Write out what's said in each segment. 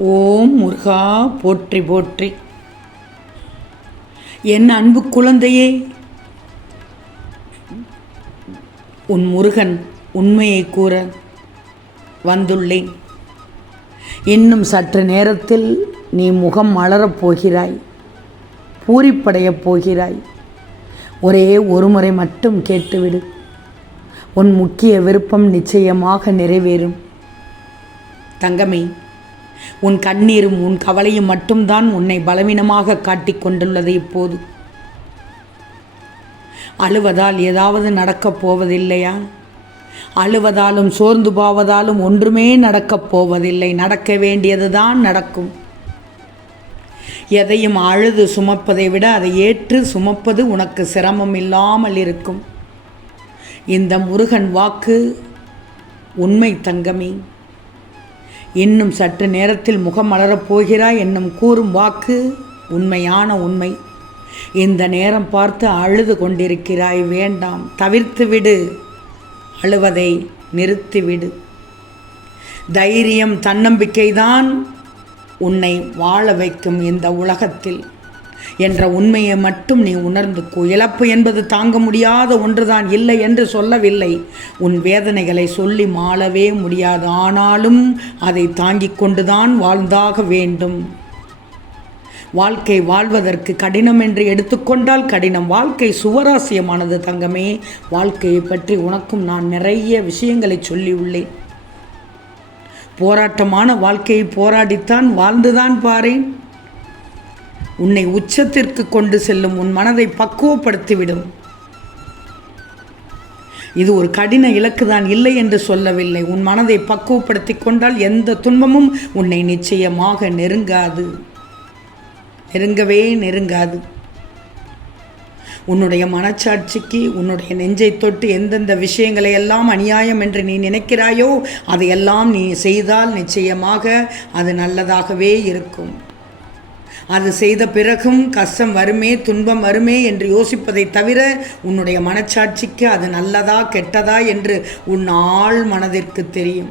ஓம் முருகா போற்றி போற்றி. என் அன்பு குழந்தையே, உன் முருகன் உண்மையை கூற வந்துள்ளேன். இன்னும் சற்று நேரத்தில் நீ முகம் மலரப் போகிறாய், பூரிப்படையப் போகிறாய். ஒரே ஒரு முறை மட்டும் கேட்டுவிடு, உன் முக்கிய விருப்பம் நிச்சயமாக நிறைவேறும். தங்கமே, உன் கண்ணீரும் உன் கவலையும் மட்டும்தான் உன்னை பலவீனமாக காட்டிக் கொண்டுள்ளது. இப்போது அழுவதால் ஏதாவது நடக்கப் போவதில்லையா? அழுவதாலும் சோர்ந்து போவதாலும் ஒன்றுமே நடக்கப் போவதில்லை. நடக்க வேண்டியதுதான் நடக்கும். எதையும் அழுது சுமப்பதை விட அதை ஏற்று சுமப்பது உனக்கு சிரமம் இல்லாமல் இருக்கும். இந்த முருகன் வாக்கு உண்மை தங்கமே. இன்னும் சற்று நேரத்தில் முகம் மலரப் போகிறாய் என்னும் கூறும் வாக்கு உண்மையான உண்மை. இந்த நேரம் பார்த்து அழுது கொண்டிருக்கிறாய், வேண்டாம், தவிர்த்து விடு. அழுவதை நிறுத்திவிடு. தைரியம் தன்னம்பிக்கைதான் உன்னை வாழ வைக்கும் இந்த உலகத்தில் என்ற உண்மையை மட்டும் நீ உணர்ந்துக்கோ. இழப்பு என்பது தாங்க முடியாத ஒன்றுதான், இல்லை என்று சொல்லவில்லை. உன் வேதனைகளை சொல்லி மாளவே முடியாது. ஆனாலும் அதை தாங்கிக் கொண்டுதான் வாழ்ந்தாக வேண்டும். வாழ்க்கை வாழ்வதற்கு கடினம் என்று எடுத்துக்கொண்டால் கடினம். வாழ்க்கை சுவராசியமானது தங்கமே. வாழ்க்கையை பற்றி உனக்கும் நான் நிறைய விஷயங்களை சொல்லியுள்ளேன். போராட்டமான வாழ்க்கையை போராடித்தான் வாழ்ந்துதான் பாரேன். உன்னை உச்சத்திற்கு கொண்டு செல்லும். உன் மனதை பக்குவப்படுத்திவிடும். இது ஒரு கடின இலக்கு தான், இல்லை என்று சொல்லவில்லை. உன் மனதை பக்குவப்படுத்தி கொண்டால் எந்த துன்பமும் உன்னை நிச்சயமாக நெருங்காது, நெருங்காது. உன்னுடைய மனச்சாட்சிக்கு உன்னுடைய நெஞ்சை தொட்டு எந்தெந்த விஷயங்களை எல்லாம் அநியாயம் என்று நீ நினைக்கிறாயோ அதையெல்லாம் நீ செய்தால் நிச்சயமாக அது நல்லதாகவே இருக்கும். அது செய்த பிறகும் கஷ்டம் வருமே, துன்பம் வருமே என்று யோசிப்பதை தவிர உன்னுடைய மனச்சாட்சிக்கு அது நல்லதா கெட்டதா என்று உன் ஆழ் மனதிற்கு தெரியும்.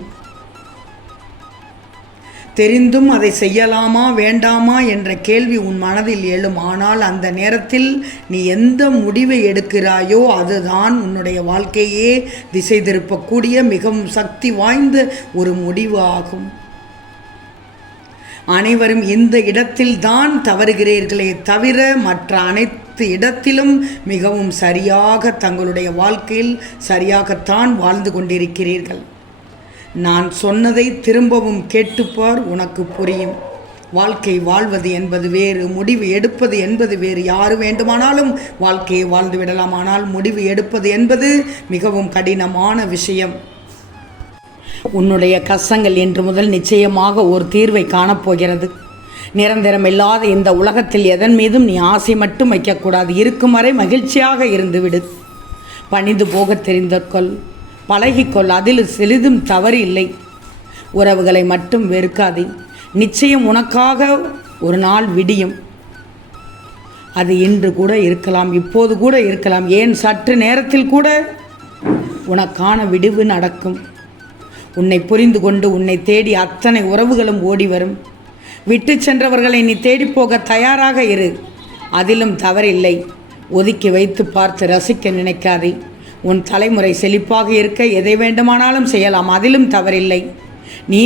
தெரிந்தும் அதை செய்யலாமா வேண்டாமா என்ற கேள்வி உன் மனதில் எழும். ஆனால் அந்த நேரத்தில் நீ எந்த முடிவை எடுக்கிறாயோ அதுதான் உன்னுடைய வாழ்க்கையே திசை திருப்பக்கூடிய மிகவும் சக்தி வாய்ந்த ஒரு முடிவு ஆகும். அனைவரும் இந்த இடத்தில் தான் தவறுகிறீர்களே தவிர மற்ற அனைத்து இடத்திலும் மிகவும் சரியாக தங்களுடைய வாழ்க்கையில் சரியாகத்தான் வாழ்ந்து கொண்டிருக்கிறீர்கள். நான் சொன்னதை திரும்பவும் கேட்டுப்பார், உனக்கு புரியும். வாழ்க்கை வாழ்வது என்பது வேறு, முடிவு எடுப்பது என்பது வேறு. யாரு வேண்டுமானாலும் வாழ்க்கையை வாழ்ந்து விடலாம். ஆனால் முடிவு எடுப்பது என்பது மிகவும் கடினமான விஷயம். உன்னுடைய கஷ்டங்கள் இன்று முதல் நிச்சயமாக ஒரு தீர்வை காணப்போகிறது. நிரந்தரம் இல்லாத இந்த உலகத்தில் எதன் மீதும் நீ ஆசை மட்டும் வைக்கக்கூடாது. இருக்கும் வரை மகிழ்ச்சியாக இருந்துவிடு. பணிந்து போக தெரிந்துகொள், பழகிக்கொள். அதில் சிறிதும் தவறு இல்லை. உறவுகளை மட்டும் வெறுக்காதே. நிச்சயம் உனக்காக ஒரு நாள் விடியும். அது இன்று கூட இருக்கலாம், இப்போது கூட இருக்கலாம், ஏன் சற்று நேரத்தில் கூட உனக்கான விடிவு நடக்கும். உன்னை புரிந்து கொண்டு உன்னை தேடி அத்தனை உறவுகளும் ஓடி வரும். விட்டு சென்றவர்களை நீ தேடிப்போக தயாராக இரு. அதிலும் தவறில்லை. ஒதுக்கி வைத்து பார்த்து ரசிக்க நினைக்காதே. உன் தலைமுறை செழிப்பாக இருக்க எதை வேண்டுமானாலும் செய்யலாம், அதிலும் தவறில்லை. நீ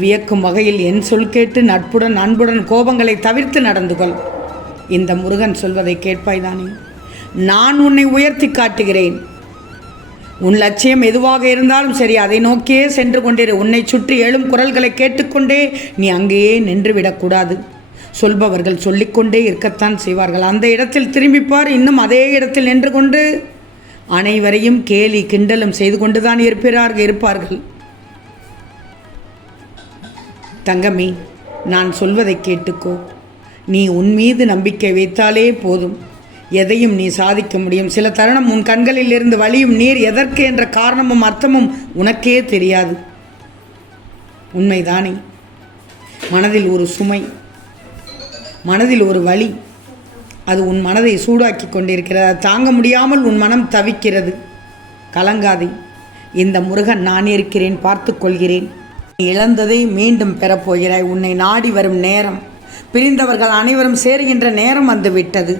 வியக்கும் வகையில் என் சொல் கேட்டு நட்புடன் அன்புடன் கோபங்களை தவிர்த்து நடந்து கொள். இந்த முருகன் சொல்வதை கேட்பாய்தானே? நான் உன்னை உயர்த்தி காட்டுகிறேன். உன் லட்சியம் எதுவாக இருந்தாலும் சரி, அதை நோக்கியே சென்று கொண்டிரு. உன்னை சுற்றி எழும் குரல்களை கேட்டுக்கொண்டே நீ அங்கேயே நின்று விடக்கூடாது. சொல்பவர்கள் சொல்லிக்கொண்டே இருக்கத்தான் செய்வார்கள். அந்த இடத்தில் திரும்பிப்பார், இன்னும் அதே இடத்தில் நின்று கொண்டு அனைவரையும் கேலி கிண்டலும் செய்து கொண்டுதான் இருப்பார்கள். தங்கமே, நான் சொல்வதை கேட்டுக்கோ. நீ உன் மீது நம்பிக்கை வைத்தாலே போதும், எதையும் நீ சாதிக்க முடியும். சில தருணம் உன் கண்களில் இருந்து வழியும் நீர் எதற்கு என்ற காரணமும் அர்த்தமும் உனக்கே தெரியாது. உண்மைதானே? மனதில் ஒரு சுமை, மனதில் ஒரு வலி, அது உன் மனதை சூடாக்கி கொண்டிருக்கிறது. தாங்க முடியாமல் உன் மனம் தவிக்கிறது. கலங்காதே. இந்த முருகன் நான் இருக்கிறேன், பார்த்து கொள்கிறேன். இழந்ததை மீண்டும் பெறப்போகிறாய். உன்னை நாடி வரும் நேரம், பிரிந்தவர்கள் அனைவரும் சேருகின்ற நேரம் வந்துவிட்டது.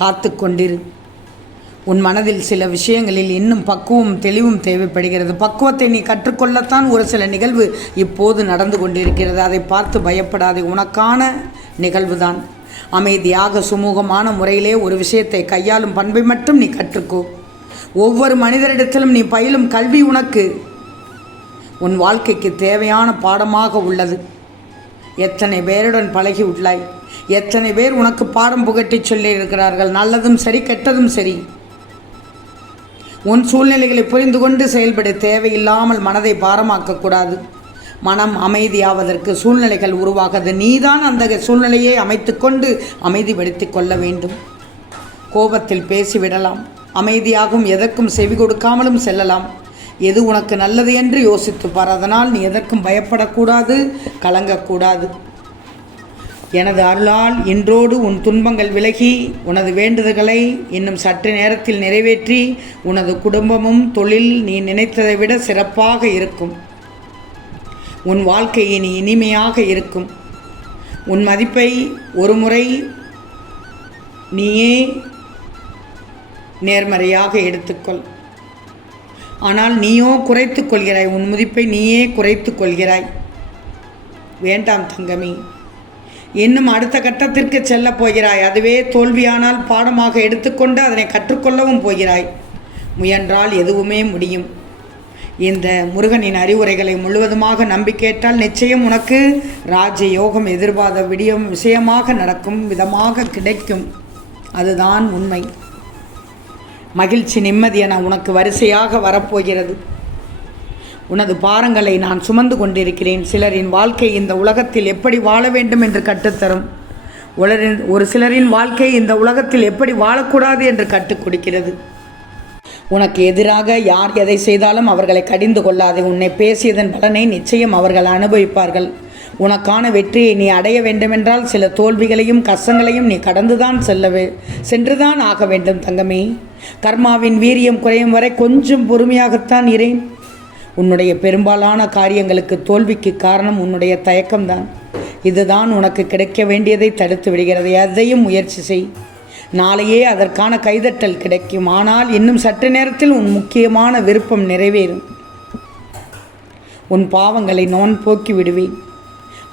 காத்து கொண்டிரு. உன் மனதில் சில விஷயங்களில் இன்னும் பக்குவம் தெளிவும் தேவைப்படுகிறது. பக்குவத்தை நீ கற்றுக்கொள்ளத்தான் ஒரு சில நிகழ்வு இப்போது நடந்து கொண்டிருக்கிறது. அதை பார்த்து பயப்படாதே. உனக்கான நிகழ்வுதான். அமைதியாக சுமூகமான முறையிலே ஒரு விஷயத்தை கையாளும் பண்பை மட்டும் நீ கற்றுக்கோ. ஒவ்வொரு மனிதரிடத்திலும் நீ பயிலும் கல்வி உனக்கு உன் வாழ்க்கைக்கு தேவையான பாடமாக உள்ளது. எத்தனை பேருடன் பழகி உள்ளாய், எத்தனை பேர் உனக்கு பாடம் புகட்டி சொல்லியிருக்கிறார்கள். நல்லதும் சரி, கெட்டதும் சரி. உன் சூழ்நிலைகளை புரிந்து கொண்டு செயல்பட. தேவையில்லாமல் மனதை பாரமாக்கக்கூடாது. மனம் அமைதியாவதற்கு சூழ்நிலைகள் உருவாகாது. நீதான் அந்த சூழ்நிலையை அமைத்து கொண்டு அமைதிப்படுத்தி கொள்ள வேண்டும். கோபத்தில் பேசிவிடலாம். அமைதியாகவும் எதற்கும் செவி கொடுக்காமலும் செல்லலாம். எது உனக்கு நல்லது என்று யோசித்துப்பார். அதனால் நீ எதற்கும் பயப்படக்கூடாது, கலங்கக்கூடாது. எனது அருளால் இன்றோடு உன் துன்பங்கள் விலகி உனது வேண்டுதல்களை இன்னும் சற்று நேரத்தில் நிறைவேற்றி உனது குடும்பமும் தொழில் நீ நினைத்ததை விட சிறப்பாக இருக்கும். உன் வாழ்க்கை இனி இனிமையாக இருக்கும். உன் மதிப்பை ஒரு முறை நீயே நேர்மறையாக எடுத்துக்கொள். ஆனால் நீயோ குறைத்து கொள்கிறாய். உன் மதிப்பை நீயே குறைத்து கொள்கிறாய். வேண்டாம் தங்கமி. இன்னும் அடுத்த கட்டத்திற்கு செல்லப் போகிறாய். அதுவே தோல்வியானால் பாடமாக எடுத்துக்கொண்டு அதனை கற்றுக்கொள்ளவும் போகிறாய். முயன்றால் எதுவுமே முடியும். இந்த முருகனின் அறிவுரைகளை முழுவதுமாக நம்பி கேட்டால் நிச்சயம் உனக்கு ராஜ யோகம் எதிர்பார்த்த விஷயமாக நடக்கும் விதமாக கிடைக்கும். அதுதான் உண்மை. மகிழ்ச்சி, நிம்மதி என உனக்கு வரிசையாக வரப்போகிறது. உனது பாரங்களை நான் சுமந்து கொண்டிருக்கிறேன். சிலரின் வாழ்க்கை இந்த உலகத்தில் எப்படி வாழ வேண்டும் என்று கற்றுத்தரும். ஒரு சிலரின் வாழ்க்கை இந்த உலகத்தில் எப்படி வாழக்கூடாது என்று கற்றுக் கொடுக்கிறது. உனக்கு எதிராக யார் எதை செய்தாலும் அவர்களை கடிந்து கொள்ளாதே. உன்னை பேசியதன் பலனை நிச்சயம் அவர்கள் அனுபவிப்பார்கள். உனக்கான வெற்றியை நீ அடைய வேண்டுமென்றால் சில தோல்விகளையும் கஷ்டங்களையும் நீ கடந்துதான் சென்றுதான் ஆக வேண்டும் தங்கமே. கர்மாவின் வீரியம் குறையும் வரை கொஞ்சம் பொறுமையாகத்தான் இரேன். உன்னுடைய பெரும்பாலான காரியங்களுக்கு தோல்விக்கு காரணம் உன்னுடைய தயக்கம்தான். இதுதான் உனக்கு கிடைக்க வேண்டியதை தடுத்து விடுகிறது. எதையும் முயற்சி செய். நாளையே அதற்கான கைதட்டல் கிடைக்கும். ஆனால் இன்னும் சற்று நேரத்தில் உன் முக்கியமான விருப்பம் நிறைவேறும். உன் பாவங்களை நான் போக்கி விடுவேன்.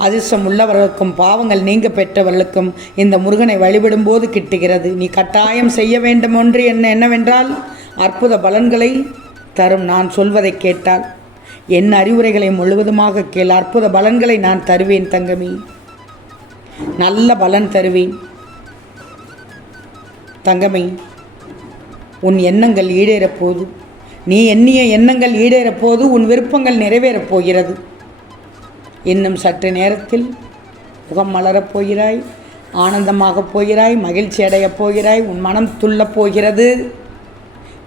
அதிர்ஷ்டம் உள்ளவர்களுக்கும் பாவங்கள் நீங்க பெற்றவர்களுக்கும் இந்த முருகனை வழிபடும்போது கிட்டுகிறது. நீ கட்டாயம் செய்ய வேண்டும் ஒன்று என்னவென்றால் அற்புத பலன்களை தரும் நான் சொல்வதை கேட்டால். என் அறிவுரைகளை முழுவதுமாக கேள். அற்புத பலன்களை நான் தருவேன் தங்கமி. நல்ல பலன் தருவேன் தங்கமி. உன் எண்ணங்கள் ஈடேறப்போது. நீ எண்ணிய எண்ணங்கள் ஈடேறப்போது. உன் விருப்பங்கள் நிறைவேறப் போகிறது. இன்னும் சற்று நேரத்தில் முகம் மலரப் போகிறாய். ஆனந்தமாகப் போகிறாய். மகிழ்ச்சி அடையப் போகிறாய். உன் மனம் துள்ளப் போகிறது.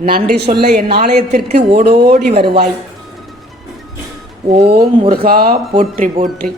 நன்றி சொல்ல என் ஆலயத்திற்கு ஓடோடி வருவாய். ஓம் முருகா போற்றி போற்றி.